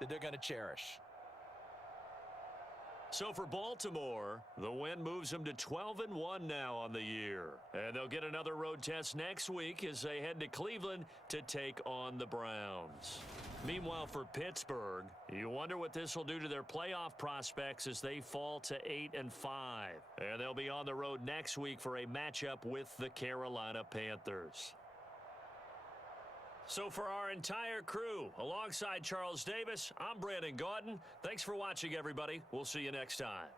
that they're going to cherish. So for Baltimore, the win moves them to 12-1 now on the year. And they'll get another road test next week as they head to Cleveland to take on the Browns. Meanwhile, for Pittsburgh, you wonder what this will do to their playoff prospects as they fall to 8-5. And they'll be on the road next week for a matchup with the Carolina Panthers. So for our entire crew, alongside Charles Davis, I'm Brandon Gaudin. Thanks for watching, everybody. We'll see you next time.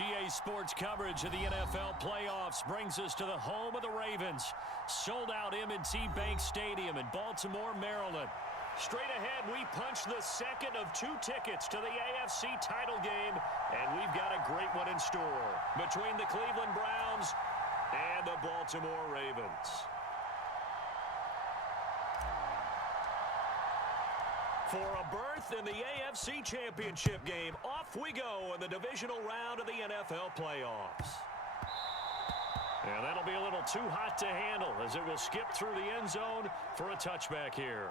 EA Sports coverage of the NFL playoffs brings us to the home of the Ravens. Sold out M&T Bank Stadium in Baltimore, Maryland. Straight ahead, we punch the second of 2 tickets to the AFC title game, and we've got a great one in store between the Cleveland Browns and the Baltimore Ravens. For a berth in the AFC Championship game, off we go in the divisional round of the NFL playoffs. And that'll be a little too hot to handle as it will skip through the end zone for a touchback here.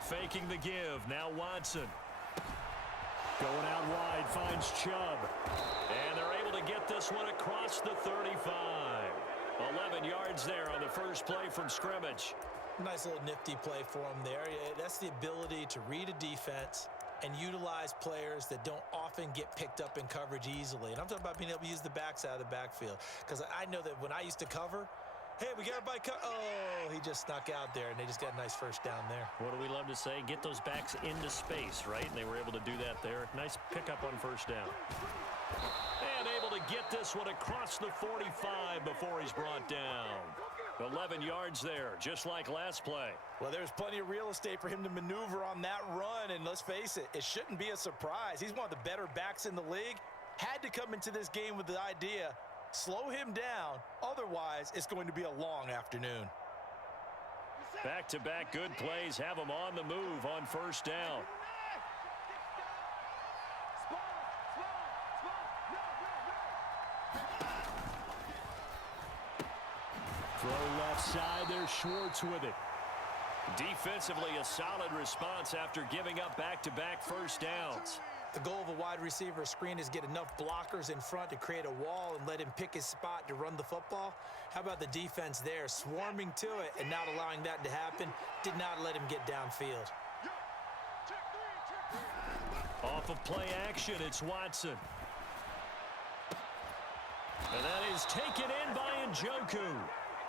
Faking the give, now Watson. Going out wide, finds Chubb. And they're able to get this one across the 35. 11 yards there on the first play from scrimmage. Nice little nifty play for him there. That's the ability to read a defense and utilize players that don't often get picked up in coverage easily. And I'm talking about being able to use the backs out of the backfield. Because I know that when I used to cover, hey, we got everybody oh, he just snuck out there, and they just got a nice first down there. What do we love to say? Get those backs into space, right? And they were able to do that there. Nice pickup on first down. And able to get this one across the 45 before he's brought down. 11 yards there, just like last play. Well, there's plenty of real estate for him to maneuver on that run, and let's face it, it shouldn't be a surprise. He's one of the better backs in the league. Had to come into this game with the idea, slow him down, otherwise it's going to be a long afternoon. Back-to-back good plays have him on the move on first down. Throw left side, there's Schwartz with it. Defensively, a solid response after giving up back-to-back first downs. The goal of a wide receiver screen is get enough blockers in front to create a wall and let him pick his spot to run the football. How about the defense there, swarming to it and not allowing that to happen? Did not let him get downfield. Off of play action, it's Watson. And that is taken in by Njoku.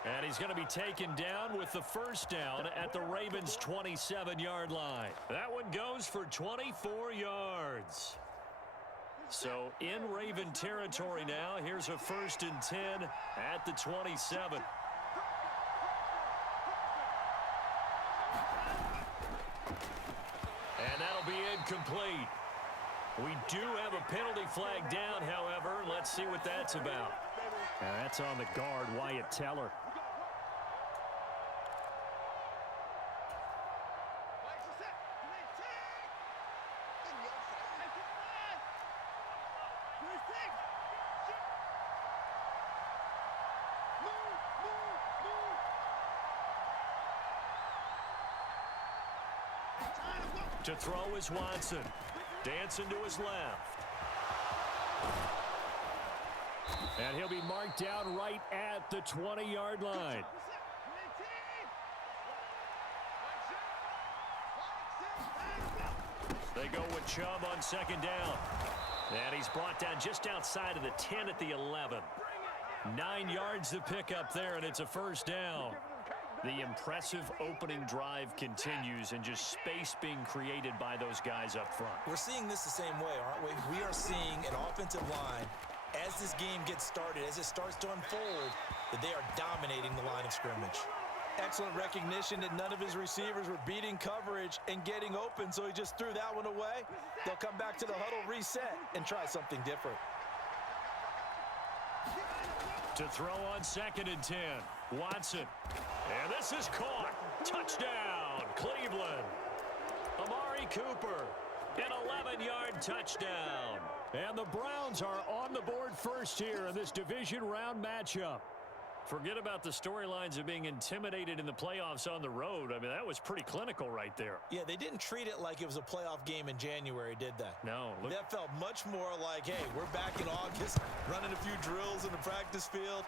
And he's going to be taken down with the first down at the Ravens' 27-yard line. That one goes for 24 yards. So in Raven territory now. Here's a 1st and 10 at the 27. And that'll be incomplete. We do have a penalty flag down, however. Let's see what that's about. And that's on the guard, Wyatt Teller. To throw is Watson. Dancing to his left. And he'll be marked down right at the 20-yard line. They go with Chubb on second down. And he's brought down just outside of the 10 at the 11. 9 yards to pick up there, and it's a first down. The impressive opening drive continues, and just space being created by those guys up front. We're seeing this the same way, aren't we? We are seeing an offensive line, as this game gets started, as it starts to unfold, that they are dominating the line of scrimmage. Excellent recognition that none of his receivers were beating coverage and getting open, so he just threw that one away. They'll come back to the huddle, reset, and try something different. To throw on 2nd and 10, Watson. And this is caught. Touchdown, Cleveland. Amari Cooper, an 11-yard touchdown. And the Browns are on the board first here in this division round matchup. Forget about the storylines of being intimidated in the playoffs on the road. I mean, that was pretty clinical right there. Yeah, they didn't treat it like it was a playoff game in January, did they? No. That felt much more like, hey, we're back in August, running a few drills in the practice field.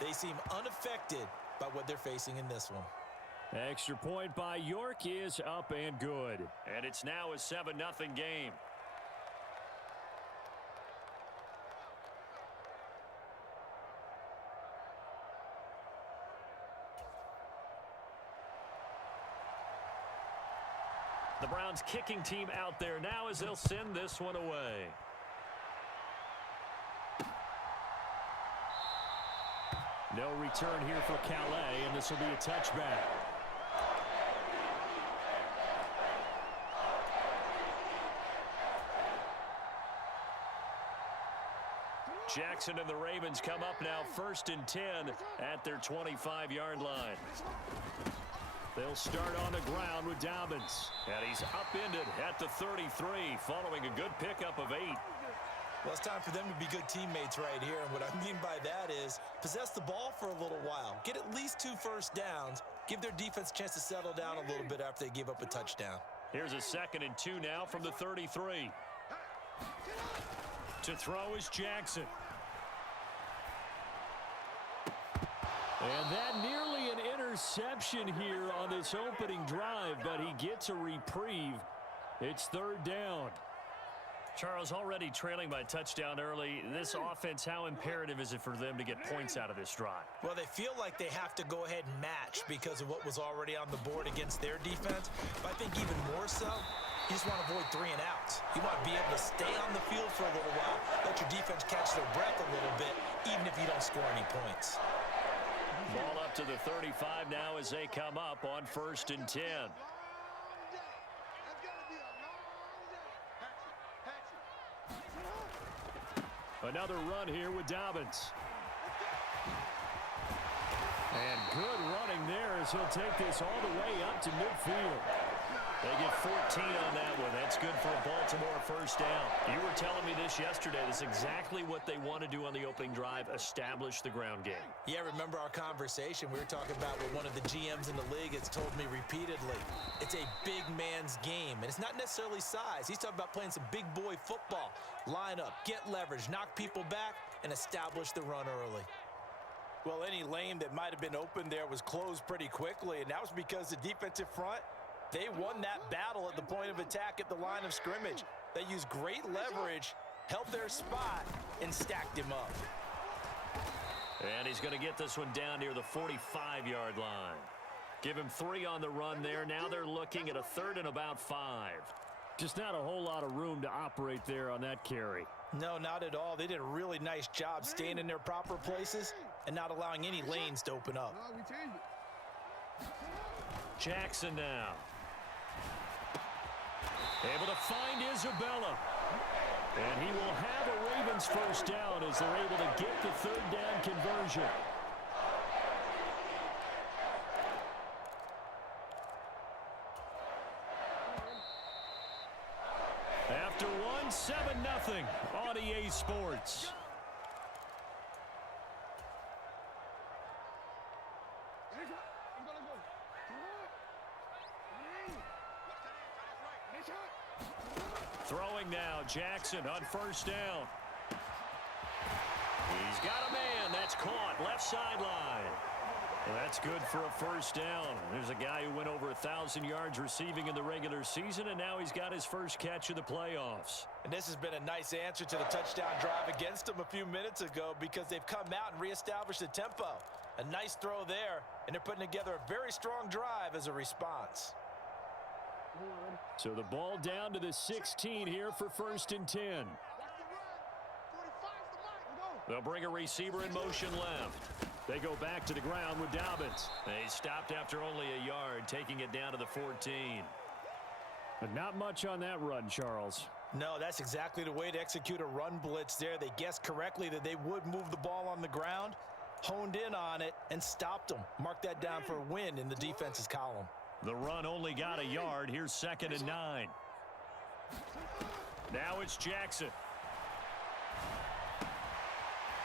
They seem unaffected by what they're facing in this one. Extra point by York is up and good. And it's now a 7-0 game. The Browns kicking team out there now as they'll send this one away. No return here for Calais, and this will be a touchback. Jackson and the Ravens come up now 1st and 10 at their 25-yard line. They'll start on the ground with Dobbins. And he's upended at the 33 following a good pickup of 8. Well, it's time for them to be good teammates right here. And what I mean by that is possess the ball for a little while. Get at least 2 first downs. Give their defense a chance to settle down a little bit after they give up a touchdown. Here's a 2nd and 2 now from the 33. To throw is Jackson. And that nearly an interception here on this opening drive, but he gets a reprieve. It's 3rd down. Charles, already trailing by a touchdown early. This offense, how imperative is it for them to get points out of this drive? Well, they feel like they have to go ahead and match because of what was already on the board against their defense. But I think even more so, you just want to avoid 3 and outs. You want to be able to stay on the field for a little while, let your defense catch their breath a little bit, even if you don't score any points. Ball up to the 35 now as they come up on 1st and 10. Another run here with Dobbins. And good running there as he'll take this all the way up to midfield. They get 14 on that one. That's good for a Baltimore 1st down. You were telling me this yesterday. That's exactly what they want to do on the opening drive, establish the ground game. Yeah, remember our conversation. We were talking about what one of the GMs in the league has told me repeatedly. It's a big man's game, and it's not necessarily size. He's talking about playing some big boy football. Line up, get leverage, knock people back, and establish the run early. Well, any lane that might have been open there was closed pretty quickly, and that was because the defensive front, they won that battle at the point of attack at the line of scrimmage. They used great leverage, held their spot, and stacked him up. And he's going to get this one down near the 45-yard line. Give him 3 on the run there. Now they're looking at a 3rd and about 5. Just not a whole lot of room to operate there on that carry. No, not at all. They did a really nice job staying in their proper places and not allowing any lanes to open up. Jackson now. Able to find Isabella. And he will have a Ravens 1st down as they're able to get the 3rd down conversion. After one, 7-0 on EA Sports. Throwing now, Jackson on 1st down. He's got a man. That's caught. Left sideline. Well, that's good for a 1st down. There's a guy who went over 1,000 yards receiving in the regular season, and now he's got his first catch of the playoffs. And this has been a nice answer to the touchdown drive against them a few minutes ago because they've come out and reestablished the tempo. A nice throw there, and they're putting together a very strong drive as a response. So the ball down to the 16 here for 1st and 10. They'll bring a receiver in motion left. They go back to the ground with Dobbins. They stopped after only a yard, taking it down to the 14. But not much on that run, Charles. No, that's exactly the way to execute a run blitz there. They guessed correctly that they would move the ball on the ground, honed in on it, and stopped them. Mark that down for a win in the defense's column. The run only got a yard. Here's 2nd and 9. Now it's Jackson.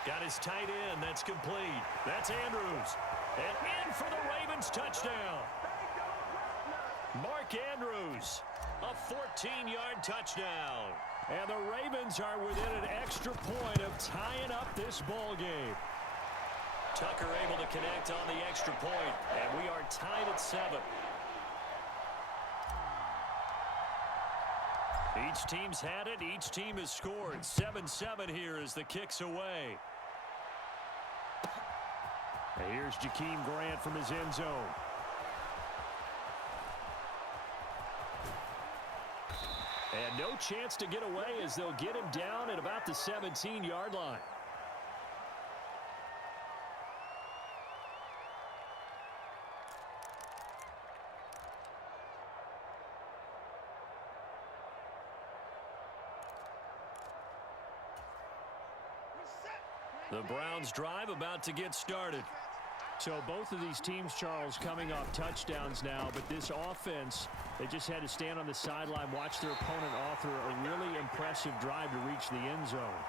Got his tight end. That's complete. That's Andrews. And in for the Ravens touchdown. Mark Andrews, a 14-yard touchdown. And the Ravens are within an extra point of tying up this ball game. Tucker able to connect on the extra point, and we are tied at 7. Each team's had it. Each team has scored. 7-7 here as the kick's away. And here's Jakeem Grant from his end zone. And no chance to get away as they'll get him down at about the 17-yard line. The Browns drive about to get started. So both of these teams, Charles, coming off touchdowns now, but this offense, they just had to stand on the sideline, watch their opponent author a really impressive drive to reach the end zone.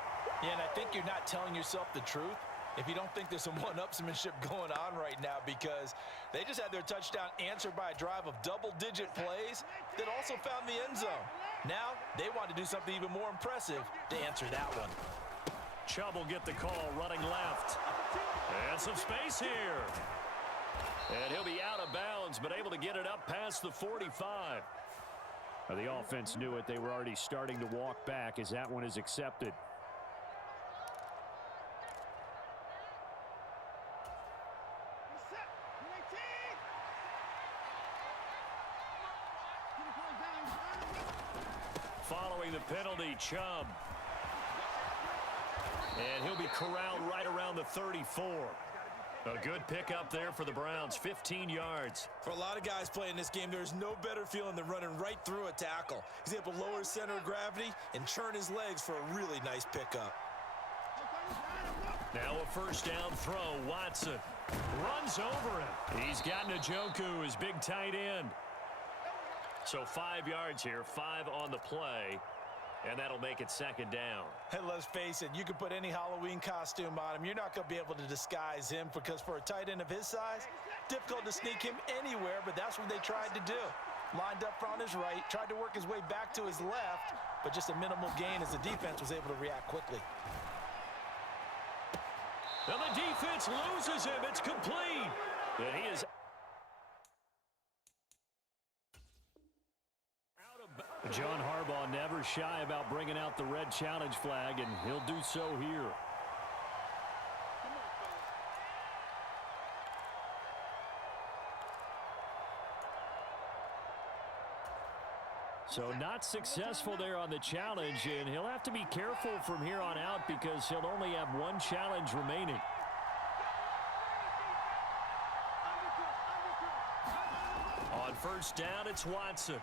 Yeah, and I think you're not telling yourself the truth if you don't think there's some one-upsmanship going on right now, because they just had their touchdown answered by a drive of double-digit plays that also found the end zone. Now they want to do something even more impressive to answer that one. Chubb will get the call, running left. And some space here. And he'll be out of bounds, but able to get it up past the 45. Now, the offense knew it. They were already starting to walk back as that one is accepted. Following the penalty, Chubb. And he'll be corralled right around the 34. A good pickup there for the Browns, 15 yards. For a lot of guys playing this game, there's no better feeling than running right through a tackle. He's able to lower his center of gravity and churn his legs for a really nice pickup. Now a first down throw. Watson runs over him. He's got Njoku, his big tight end. So 5 yards here, 5 on the play. And that'll make it second down. And let's face it, you can put any Halloween costume on him. You're not going to be able to disguise him, because for a tight end of his size, difficult to sneak him anywhere, but that's what they tried to do. Lined up on his right, tried to work his way back to his left, but just a minimal gain as the defense was able to react quickly. Now the defense loses him. It's complete. And he is John Harbaugh never shy about bringing out the red challenge flag, and he'll do so here. So not successful there on the challenge, and he'll have to be careful from here on out because he'll only have one challenge remaining. on first down. It's Watson.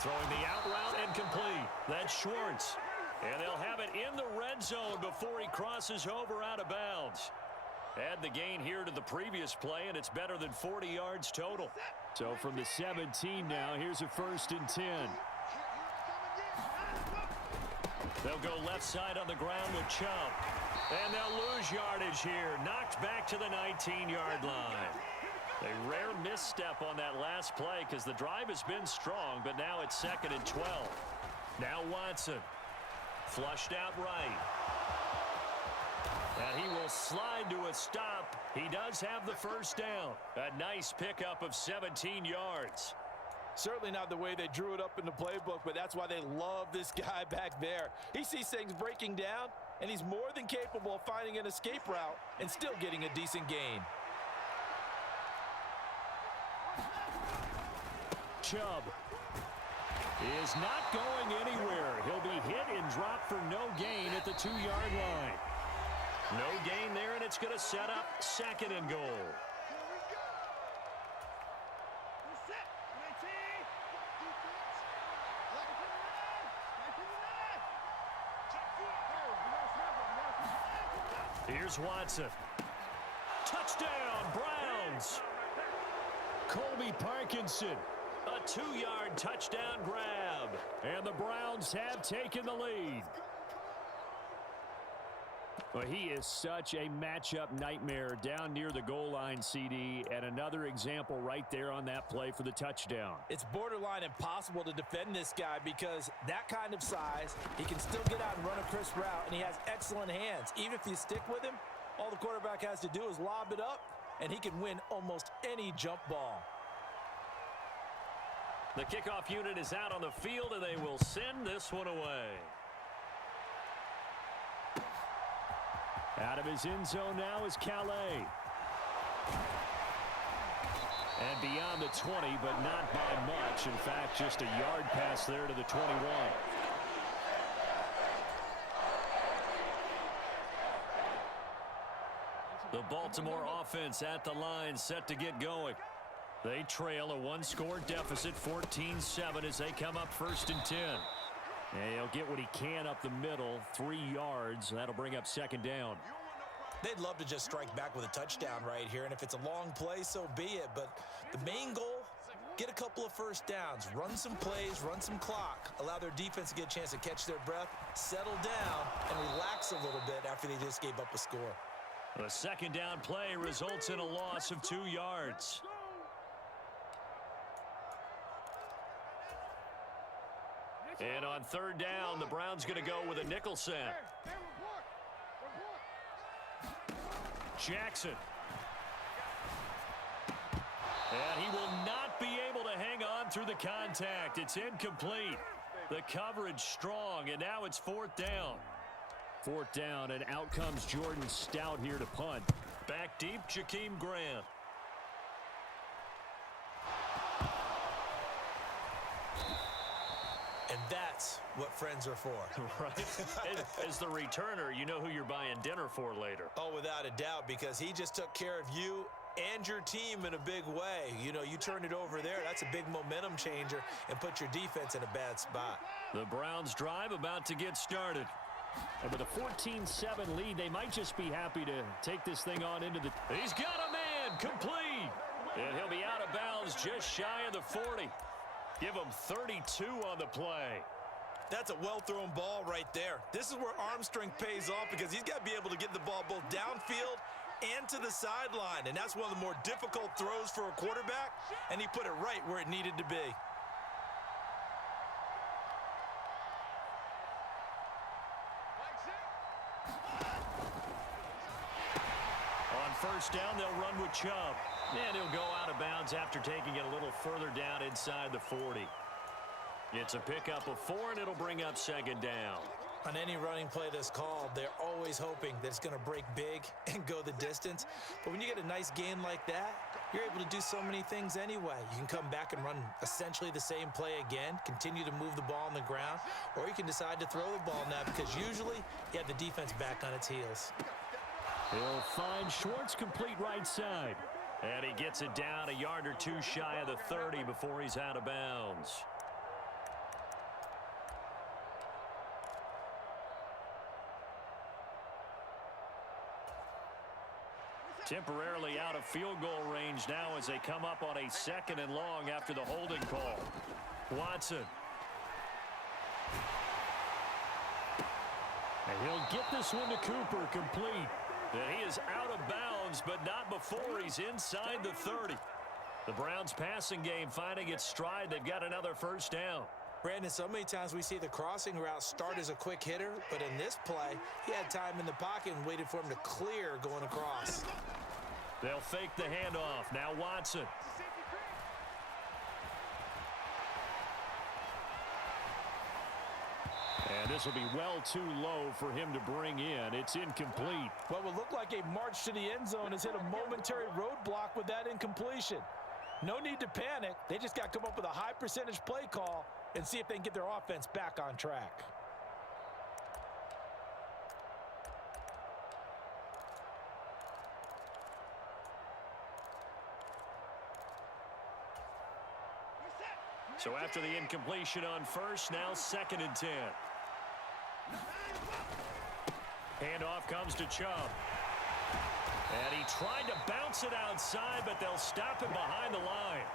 Throwing the out route and complete. That's Schwartz. And they'll have it in the red zone before he crosses over out of bounds. Add the gain here to the previous play, and it's better than 40 yards total. So from the 17 now, here's a 1st and 10. They'll go left side on the ground with Chubb. And they'll lose yardage here. Knocked back to the 19-yard line. A rare misstep on that last play because the drive has been strong, but now it's 2nd and 12. Now Watson. Flushed out right. And he will slide to a stop. He does have the first down. A nice pickup of 17 yards. Certainly not the way they drew it up in the playbook, but that's why they love this guy back there. He sees things breaking down, and he's more than capable of finding an escape route and still getting a decent gain. Chubb is not going anywhere. He'll be hit and dropped for no gain at the 2-yard line. No gain there, and it's going to set up 2nd and goal. Here's Watson. Touchdown, Browns. Colby Parkinson. A 2-yard touchdown grab. And the Browns have taken the lead. Well, he is such a matchup nightmare down near the goal line, CD, and another example right there on that play for the touchdown. It's borderline impossible to defend this guy because that kind of size, he can still get out and run a crisp route, and he has excellent hands. Even if you stick with him, All the quarterback has to do is lob it up, and he can win almost any jump ball. The kickoff unit is out on the field, and they will send this one away. Out of his end zone now is Calais. And beyond the 20, but not by much. In fact, just a yard pass there to the 21. The Baltimore offense at the line, set to get going. They trail a one-score deficit, 14-7, as they come up 1st and 10. And he'll get what he can up the middle, 3 yards. That'll bring up 2nd down. They'd love to just strike back with a touchdown right here, and if it's a long play, so be it. But the main goal, get a couple of first downs, run some plays, run some clock, allow their defense to get a chance to catch their breath, settle down, and relax a little bit after they just gave up a score. The 2nd down play results in a loss of 2 yards. And on 3rd down, the Browns going to go with a nickel set. Jackson. And he will not be able to hang on through the contact. It's incomplete. The coverage strong, and now it's 4th down. 4th down, and out comes Jordan Stout here to punt. Back deep, Jakeem Grant. And that's what friends are for. Right? As the returner, you know who you're buying dinner for later. Oh, without a doubt, because he just took care of you and your team in a big way. You know, you turn it over there, that's a big momentum changer, and put your defense in a bad spot. The Browns drive about to get started. And with a 14-7 lead, they might just be happy to take this thing on into the... He's got a man, complete. And he'll be out of bounds just shy of the 40. Give him 32 on the play. That's a well-thrown ball right there. This is where arm strength pays off, because he's got to be able to get the ball both downfield and to the sideline. And that's one of the more difficult throws for a quarterback, and he put it right where it needed to be. On 1st down, they'll run with Chubb. And he'll go out of bounds after taking it a little further down inside the 40. It's a pickup of 4, and it'll bring up 2nd down. On any running play that's called, they're always hoping that it's going to break big and go the distance. But when you get a nice gain like that, you're able to do so many things anyway. You can come back and run essentially the same play again, continue to move the ball on the ground, or you can decide to throw the ball now, because usually you have the defense back on its heels. He'll find Schwartz complete right side. And he gets it down a yard or 2 shy of the 30 before he's out of bounds. Temporarily out of field goal range now as they come up on a 2nd and long after the holding call. Watson. And he'll get this one to Cooper complete. And he is out of bounds, but not before he's inside the 30. The Browns passing game finding its stride. They've got another 1st down. Brandon, so many times we see the crossing route start as a quick hitter, but in this play, he had time in the pocket and waited for him to clear going across. They'll fake the handoff. Now Watson. And this will be well too low for him to bring in. It's incomplete. What would look like a march to the end zone has hit a momentary roadblock with that incompletion. No need to panic. They just got to come up with a high percentage play call and see if they can get their offense back on track. So after the incompletion on 1st, now 2nd and 10. Handoff comes to Chubb. And he tried to bounce it outside, but they'll stop him behind the line.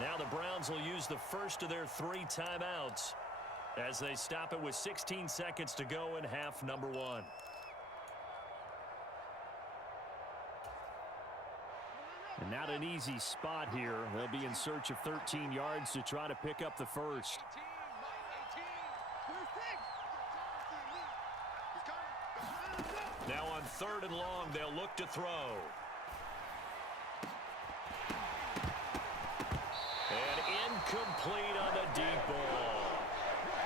Now the Browns will use the first of their 3 timeouts as they stop it with 16 seconds to go in half number 1. And not an easy spot here. They'll be in search of 13 yards to try to pick up the first. Now on 3rd and long, they'll look to throw. And incomplete on the deep ball.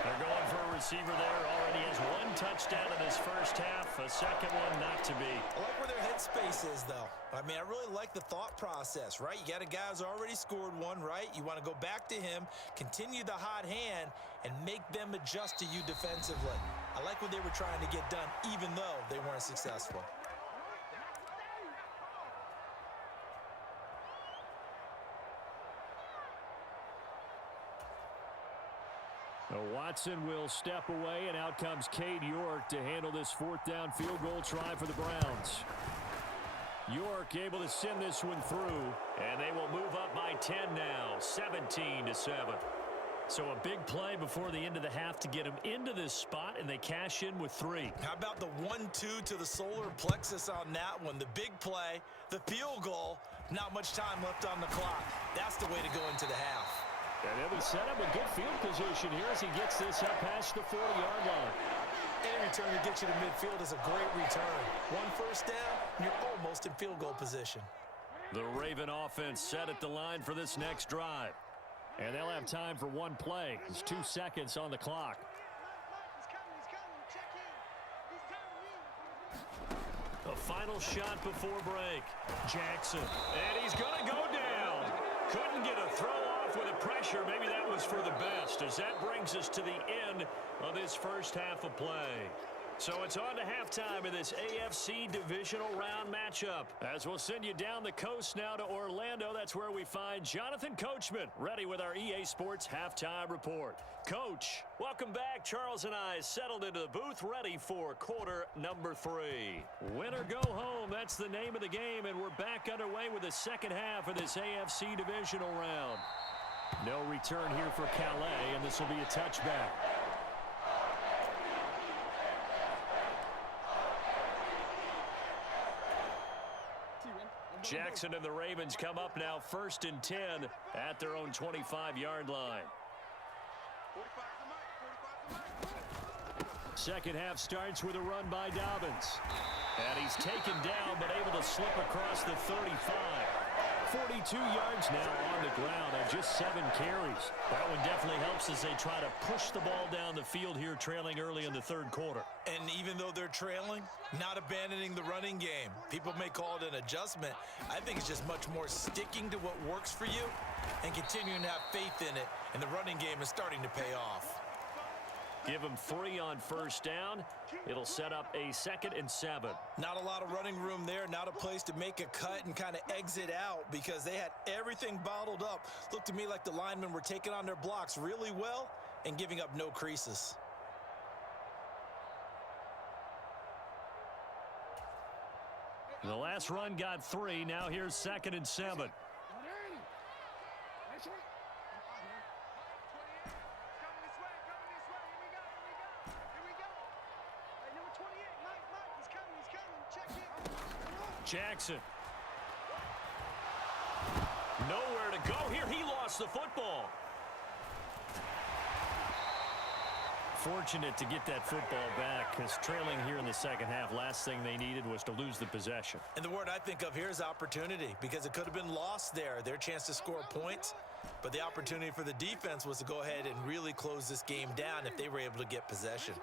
They're going for a receiver there. Already has 1 touchdown in his first half. A second one not to be. I like where their headspace is, though. I mean, I really like the thought process, right? You got a guy who's already scored 1, right? You want to go back to him, continue the hot hand, and make them adjust to you defensively. I like what they were trying to get done, even though they weren't successful. Watson will step away, and out comes Cade York to handle this 4th down field goal try for the Browns. York able to send this one through, and they will move up by 10 now, 17-7. So a big play before the end of the half to get them into this spot, and they cash in with 3. How about the 1-2 to the solar plexus on that one? The big play, the field goal, not much time left on the clock. That's the way to go into the half. And he'll be set up in good field position here as he gets this up past the 40-yard line. Any return to get you to midfield is a great return. 1 first down, and you're almost in field goal position. The Raven offense set at the line for this next drive. And they'll have time for 1 play. There's 2 seconds on the clock. The final shot before break. Jackson. And he's going to go down. Couldn't get a throw off with the pressure. Maybe that was for the best, as that brings us to the end of this first half of play. So it's on to halftime in this AFC divisional round matchup. As we'll send you down the coast now to Orlando, that's where we find Jonathan Coachman, ready with our EA Sports halftime report. Coach, welcome back. Charles and I settled into the booth, ready for quarter number 3. Win or go home, that's the name of the game, and we're back underway with the second half of this AFC divisional round. No return here for Calais, and this will be a touchback. Jackson and the Ravens come up now 1st and 10 at their own 25-yard line. Second half starts with a run by Dobbins. And he's taken down, but able to slip across the 35. 42 yards now on the ground on just 7 carries. That one definitely helps as they try to push the ball down the field here, trailing early in the 3rd quarter. And even though they're trailing, not abandoning the running game. People may call it an adjustment. I think it's just much more sticking to what works for you and continuing to have faith in it. And the running game is starting to pay off. Give them 3 on 1st down. It'll set up a 2nd and 7. Not a lot of running room there. Not a place to make a cut and kind of exit out because they had everything bottled up. Looked to me like the linemen were taking on their blocks really well and giving up no creases. The last run got 3. Now here's 2nd and 7. Jackson. Nowhere to go here. He lost the football. Fortunate to get that football back, because trailing here in the second half, last thing they needed was to lose the possession. And the word I think of here is opportunity, because it could have been lost there. Their chance to score points, but the opportunity for the defense was to go ahead and really close this game down if they were able to get possession.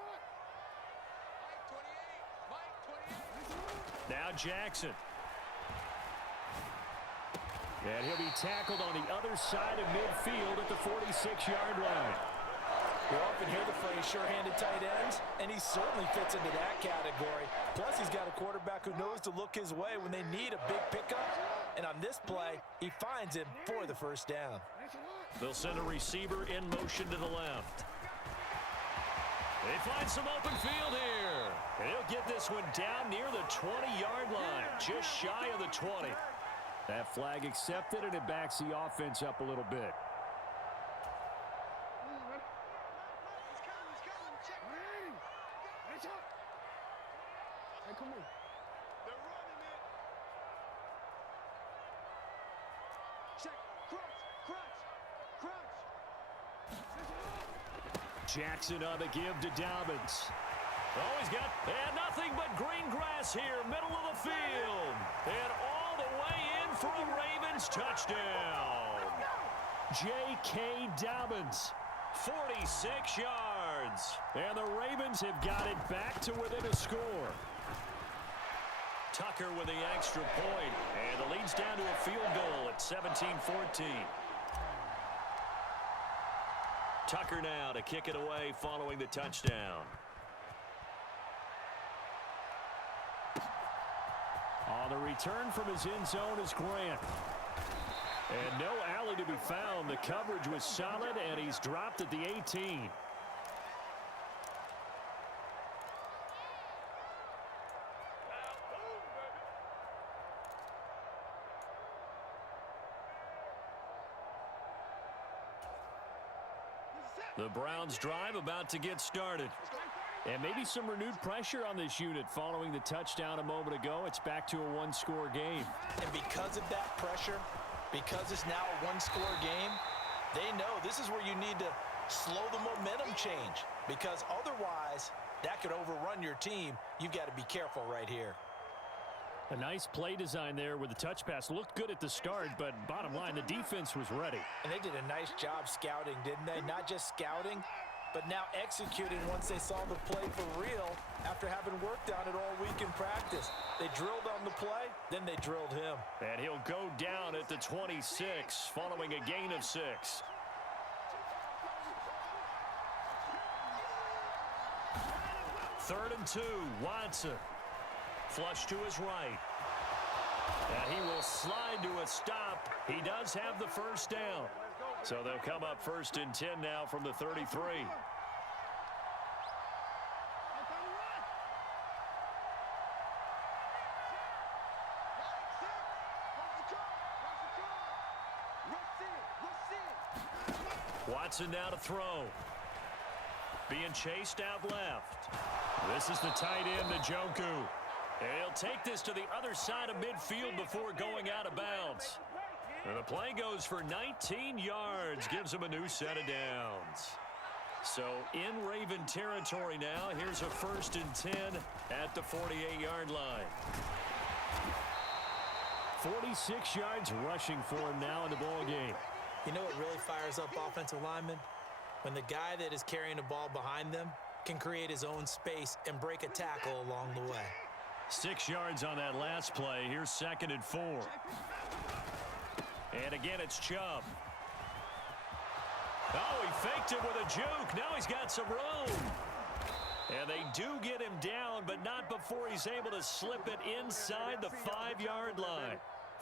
Now Jackson. And he'll be tackled on the other side of midfield at the 46-yard line. We often hear the phrase sure-handed tight ends, and he certainly fits into that category. Plus, he's got a quarterback who knows to look his way when they need a big pickup. And on this play, he finds him for the 1st down. They'll send a receiver in motion to the left. They find some open field here. And he'll get this one down near the 20-yard line, just shy of the 20. That flag accepted, and it backs the offense up a little bit. Jackson on the give to Dobbins. Oh, he's got nothing but green grass here, middle of the field. And all the way in for a Ravens touchdown. J.K. Dobbins, 46 yards. And the Ravens have got it back to within a score. Tucker with the extra point, and the lead's down to a field goal at 17-14. Tucker now to kick it away following the touchdown. On the return from his end zone is Grant. And no alley to be found. The coverage was solid, and he's dropped at the 18. The Browns drive about to get started. And maybe some renewed pressure on this unit following the touchdown a moment ago. It's back to a one-score game. And because of that pressure, because it's now a one-score game, they know this is where you need to slow the momentum change. Because otherwise, that could overrun your team. You've got to be careful right here. A nice play design there with the touch pass. Looked good at the start, but bottom line, the defense was ready. And they did a nice job scouting, didn't they? Not just scouting, but now executing once they saw the play for real after having worked on it all week in practice. They drilled on the play, then they drilled him. And he'll go down at the 26 following a gain of 6. Third and 2, Watson. Flush to his right. And he will slide to a stop. He does have the first down. So they'll come up first and 10 now from the 33. Watson now to throw. Being chased out left. This is the tight end, Njoku. And he'll take this to the other side of midfield before going out of bounds. And the play goes for 19 yards, gives him a new set of downs. So in Raven territory now, here's a first and 10 at the 48-yard line. 46 yards rushing for him now in the ball game. You know what really fires up offensive linemen? When the guy that is carrying the ball behind them can create his own space and break a tackle along the way. 6 yards on that last play. Here's second and 4. And again, it's Chubb. Oh, he faked it with a juke. Now he's got some room. And they do get him down, but not before he's able to slip it inside the 5-yard line.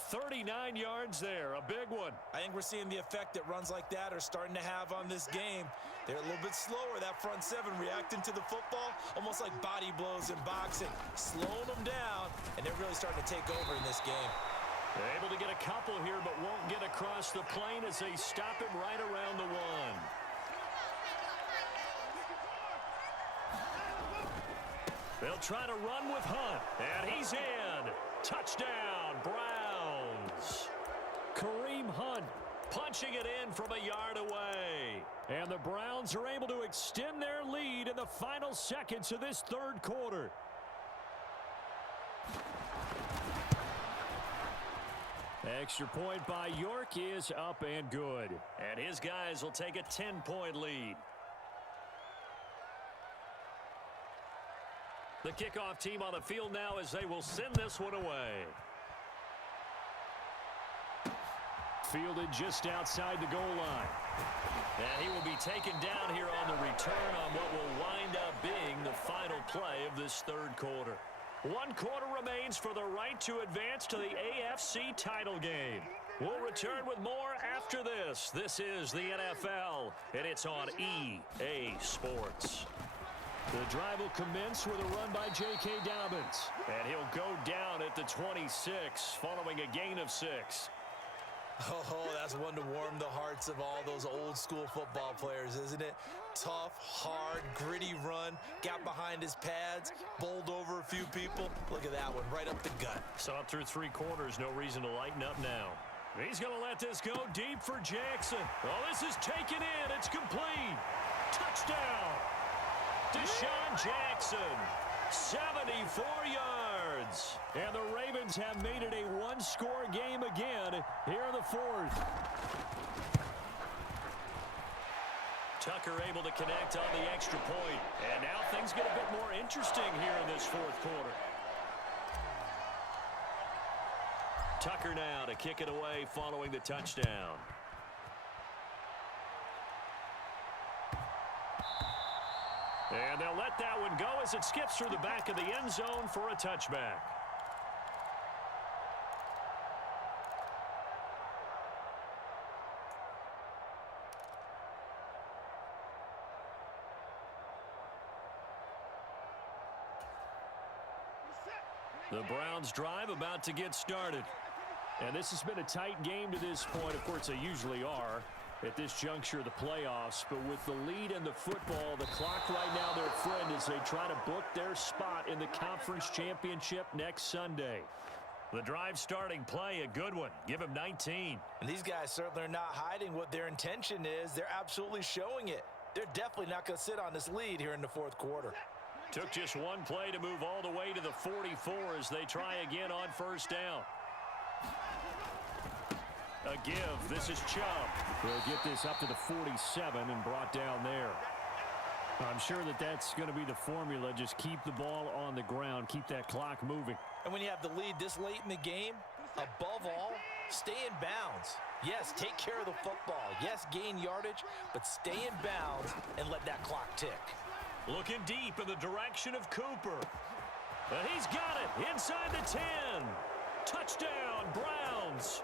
39 yards there, a big one. I think we're seeing the effect that runs like that are starting to have on this game. They're a little bit slower, that front seven, reacting to the football, almost like body blows in boxing, slowing them down, and they're really starting to take over in this game. They're able to get a couple here, but won't get across the plane as they stop him right around the 1. They'll try to run with Hunt, and he's in. Touchdown, Browns. Kareem Hunt punching it in from a yard away. And the Browns are able to extend their lead in the final seconds of this third quarter. Extra point by York is up and good. And his guys will take a 10-point lead. The kickoff team on the field now as they will send this one away. Fielded just outside the goal line. And he will be taken down here on the return on what will wind up being the final play of this third quarter. 1 quarter remains for the right to advance to the AFC title game. We'll return with more after this. This is the NFL, and it's on EA Sports. The drive will commence with a run by J.K. Dobbins. And he'll go down at the 26 following a gain of 6. Oh, that's one to warm the hearts of all those old school football players, isn't it? Tough, hard, gritty run, got behind his pads, bowled over a few people. Look at that one, right up the gut. Saw it through 3 quarters, no reason to lighten up now. He's going to let this go deep for Jackson. Oh, this is taken in, it's complete. Touchdown. Deshaun Jackson, 74 yards. And the Ravens have made it a one-score game again here in the fourth. Tucker able to connect on the extra point. And now things get a bit more interesting here in this fourth quarter. Tucker now to kick it away following the touchdown. And they'll let that one go as it skips through the back of the end zone for a touchback. The Browns drive about to get started. And this has been a tight game to this point. Of course, they usually are at this juncture of the playoffs. But with the lead in the football, the clock right now, their friend, as they try to book their spot in the conference championship next Sunday. The drive starting play, a good one. Give him 19. And these guys certainly are not hiding what their intention is. They're absolutely showing it. They're definitely not going to sit on this lead here in the fourth quarter. Took just one play to move all the way to the 44 as they try again on first down. A give. This is Chubb. They'll get this up to the 47 and brought down there. I'm sure that that's going to be the formula. Just keep the ball on the ground. Keep that clock moving. And when you have the lead this late in the game, above all, stay in bounds. Yes, take care of the football. Yes, gain yardage, but stay in bounds and let that clock tick. Looking deep in the direction of Cooper. And he's got it inside the 10. Touchdown, Browns.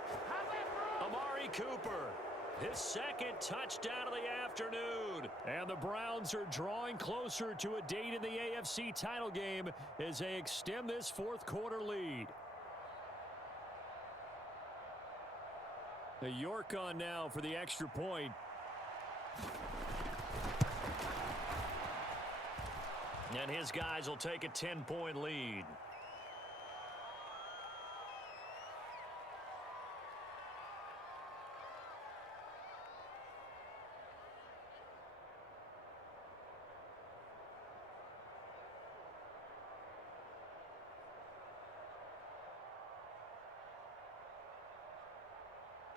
Amari Cooper, his second touchdown of the afternoon. And the Browns are drawing closer to a date in the AFC title game as they extend this fourth quarter lead. York on now for the extra point. And his guys will take a 10-point lead.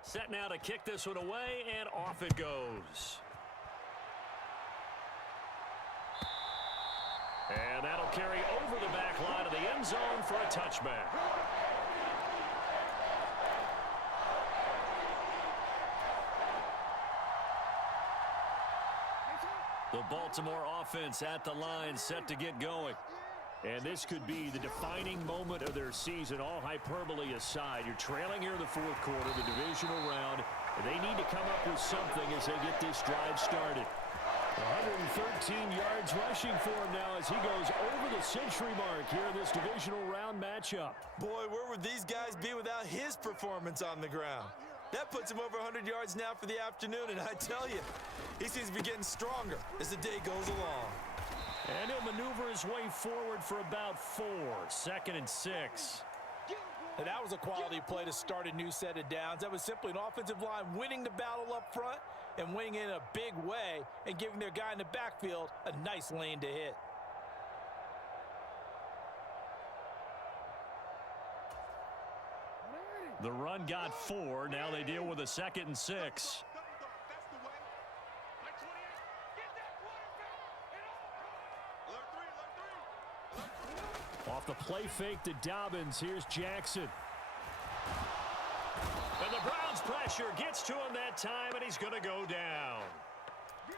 Set now to kick this one away, and off it goes. And that'll carry over the back line of the end zone for a touchback. The Baltimore offense at the line, set to get going. And this could be the defining moment of their season, all hyperbole aside. You're trailing here in the fourth quarter, the divisional round, and they need to come up with something as they get this drive started. 113 yards rushing for him now as he goes over the century mark here in this divisional round matchup. Boy, where would these guys be without his performance on the ground? That puts him over 100 yards now for the afternoon, and I tell you, he seems to be getting stronger as the day goes along. And he'll maneuver his way forward for about 4. 2nd and 6. And that was a quality play to start a new set of downs. That was simply an offensive line winning the battle up front and winning in a big way and giving their guy in the backfield a nice lane to hit. The run got 4. Now they deal with a 2nd and 6. Off the play fake to Dobbins, here's Jackson. And the Browns pressure gets to him that time, and he's going to go down.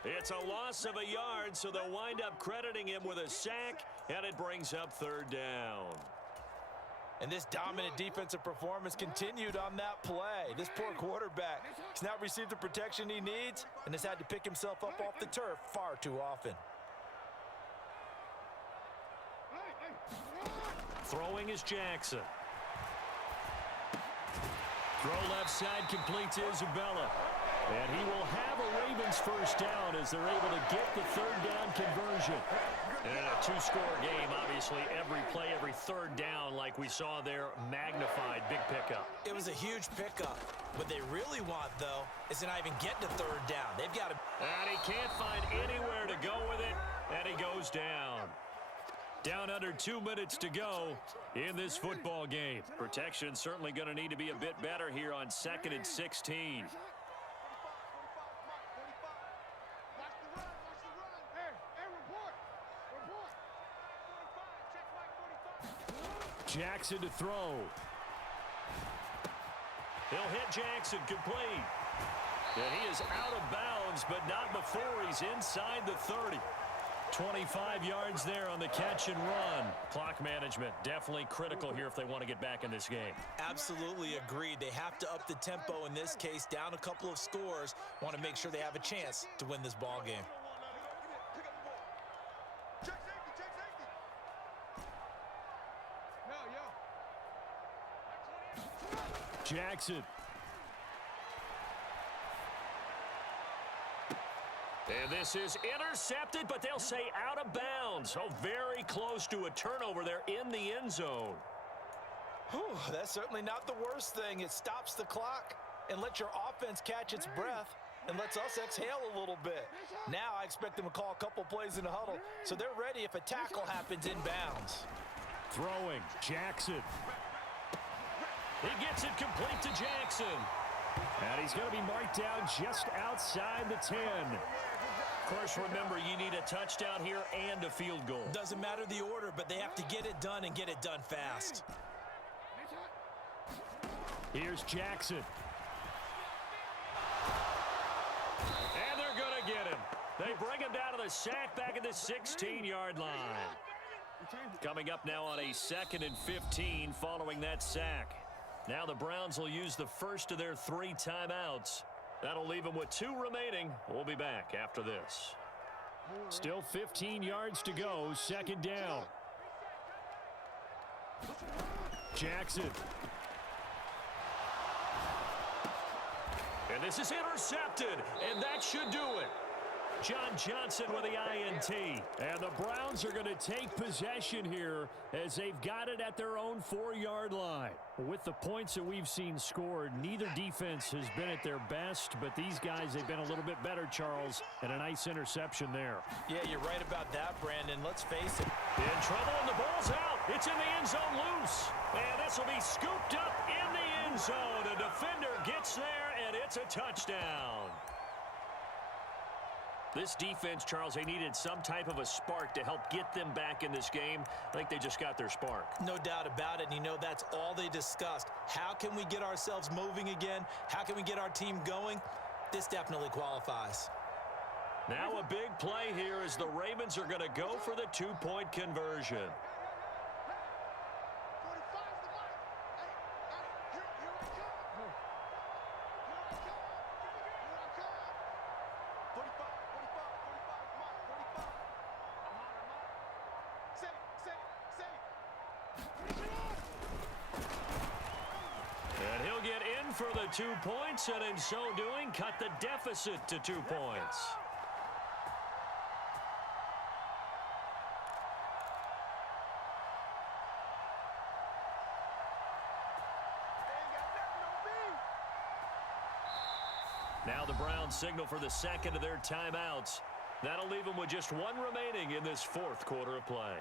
It's a loss of a yard, so they'll wind up crediting him with a sack, and it brings up 3rd down. And this dominant defensive performance continued on that play. This poor quarterback has not received the protection he needs and has had to pick himself up off the turf far too often. Throwing is Jackson. Throw left side complete to Isabella. And he will have a Ravens first down as they're able to get the 3rd down conversion. And in a 2-score game, obviously, every play, every 3rd down, like we saw there, magnified. Big pickup. It was a huge pickup. What they really want, though, is to not even get to 3rd down. They've got to... And he can't find anywhere to go with it. And he goes goes down. Down under 2 minutes to go in this football game. Protection certainly going to need to be a bit better here on 2nd and 16. Jackson to throw. He'll hit Jackson complete. And he is out of bounds, but not before he's inside the 30. 25 yards there on the catch and run. Clock management definitely critical here if they want to get back in this game. Absolutely agreed. They have to up the tempo in this case, down a couple of scores. Want to make sure they have a chance to win this ball game. Jackson. And this is intercepted, but they'll say out of bounds. Oh, very close to a turnover there in the end zone. Whew, that's certainly not the worst thing. It stops the clock and lets your offense catch its breath and lets us exhale a little bit. Now I expect them to call a couple plays in the huddle, so they're ready if a tackle happens in bounds. Throwing, Jackson. He gets it complete to Jackson. And he's going to be marked down just outside the 10. Of course, remember, you need a touchdown here and a field goal. Doesn't matter the order, but they have to get it done and get it done fast. Here's Jackson. And they're going to get him. They bring him down to the sack back at the 16-yard line. Coming up now on a 2nd and 15 following that sack. Now the Browns will use the first of their 3 timeouts. That'll leave them with 2 remaining. We'll be back after this. Still 15 yards to go, 2nd down. Jackson. And this is intercepted, and that should do it. John Johnson with the INT. And the Browns are going to take possession here as they've got it at their own 4-yard line. With the points that we've seen scored, neither defense has been at their best, but these guys, they've been a little bit better, Charles, and a nice interception there. Yeah, you're right about that, Brandon. Let's face it. In trouble, and the ball's out. It's in the end zone loose. And this will be scooped up in the end zone. A defender gets there, and it's a touchdown. This defense, Charles, they needed some type of a spark to help get them back in this game. I think they just got their spark. No doubt about it. And, you know, that's all they discussed. How can we get ourselves moving again? How can we get our team going? This definitely qualifies. Now a big play here as the Ravens are going to go for the 2-point conversion. For the 2 points, and in so doing, cut the deficit to 2 points. Now the Browns signal for the 2nd of their timeouts. That'll leave them with just 1 remaining in this 4th quarter of play.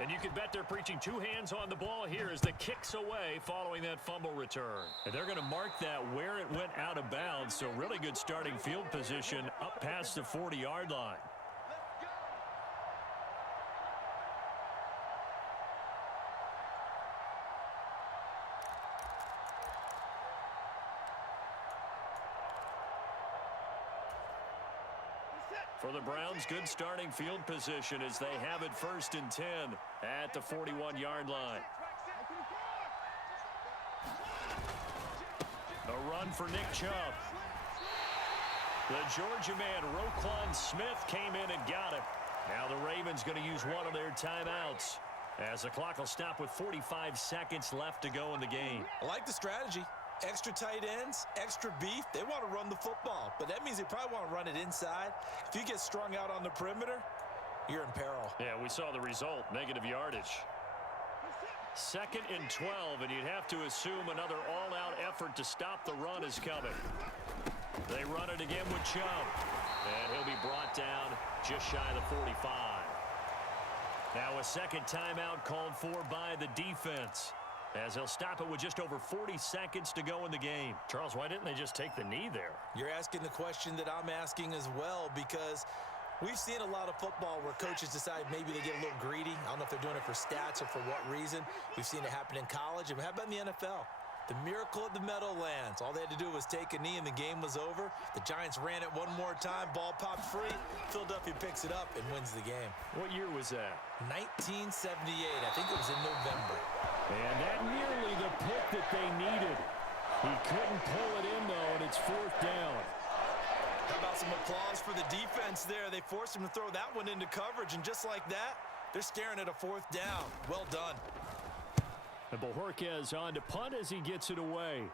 And you can bet they're preaching 2 hands on the ball here as the kick's away following that fumble return. And they're going to mark that where it went out of bounds, so really good starting field position up past the 40-yard line. For the Browns, good starting field position as they have it 1st and 10 at the 41-yard line. A run for Nick Chubb. The Georgia man, Roquan Smith, came in and got it. Now the Ravens going to use one of their timeouts as the clock will stop with 45 seconds left to go in the game. I like the strategy. Extra tight ends, extra beef, they want to run the football. But that means they probably want to run it inside. If you get strung out on the perimeter, you're in peril. Yeah, we saw the result, negative yardage. 2nd and 12, and you'd have to assume another all-out effort to stop the run is coming. They run it again with Chubb, and he'll be brought down just shy of the 45. Now a second timeout called for by the defense, as they'll stop it with just over 40 seconds to go in the game. Charles, why didn't they just take the knee there? You're asking the question that I'm asking as well, because we've seen a lot of football where coaches decide maybe they get a little greedy. I don't know if they're doing it for stats or for what reason. We've seen it happen in college. And how about in the NFL? The miracle of the Meadowlands. All they had to do was take a knee and the game was over. The Giants ran it one more time. Ball popped free. Philadelphia picks it up and wins the game. What year was that? 1978. I think it was in November. And that nearly the pick that they needed. He couldn't pull it in, though, and it's 4th down. How about some applause for the defense there? They forced him to throw that one into coverage, and just like that, they're staring at a 4th down. Well done. And Bojorquez on to punt as he gets it away.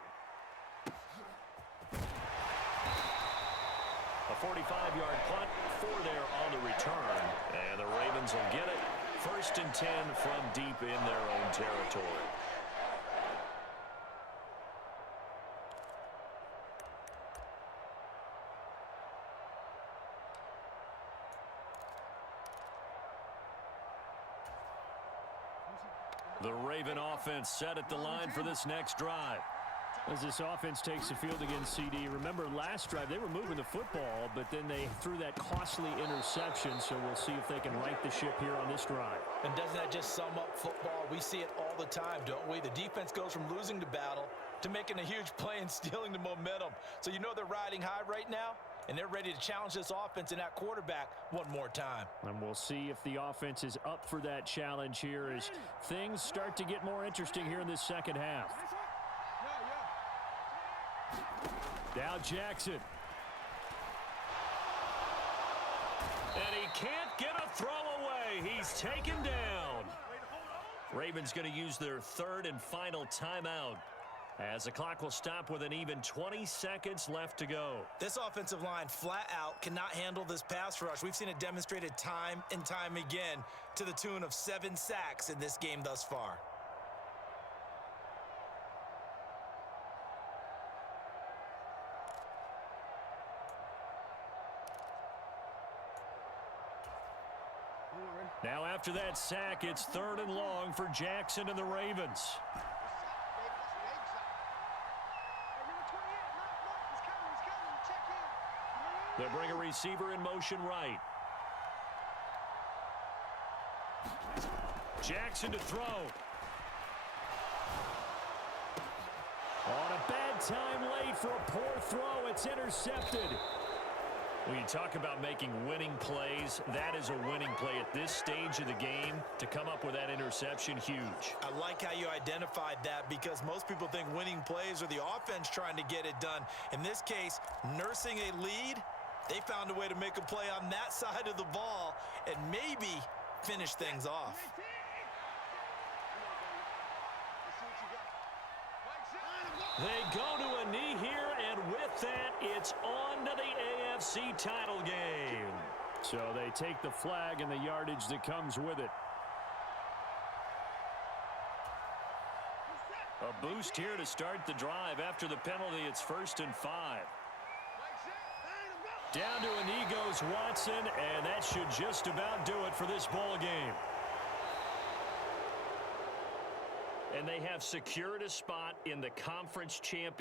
A 45-yard punt, 4 there on the return. And the Ravens will get it. 1st and 10 from deep in their own territory. The Raven offense set at the line for this next drive. As this offense takes the field against CD, remember last drive they were moving the football, but then they threw that costly interception, so we'll see if they can right the ship here on this drive. And doesn't that just sum up football? We see it all the time, don't we? The defense goes from losing the battle to making a huge play and stealing the momentum. So you know they're riding high right now, and they're ready to challenge this offense and that quarterback one more time. And we'll see if the offense is up for that challenge here as things start to get more interesting here in this second half. Now Jackson. And he can't get a throw away. He's taken down. Ravens going to use their 3rd and final timeout, as the clock will stop with an even 20 seconds left to go. This offensive line flat out cannot handle this pass rush. We've seen it demonstrated time and time again to the tune of 7 sacks in this game thus far. Now after that sack, it's 3rd and long for Jackson and the Ravens. They'll bring a receiver in motion right. Jackson to throw. On a bad time late for a poor throw. It's intercepted. When you talk about making winning plays, that is a winning play at this stage of the game. To come up with that interception, huge. I like how you identified that, because most people think winning plays are the offense trying to get it done. In this case, nursing a lead, they found a way to make a play on that side of the ball and maybe finish things off. They go to a knee here, and with that, it's on to the AFC title game. So they take the flag and the yardage that comes with it. A boost here to start the drive. After the penalty, it's 1st and 5. Down to a knee goes Watson, and that should just about do it for this ball game. And they have secured a spot in the conference championship.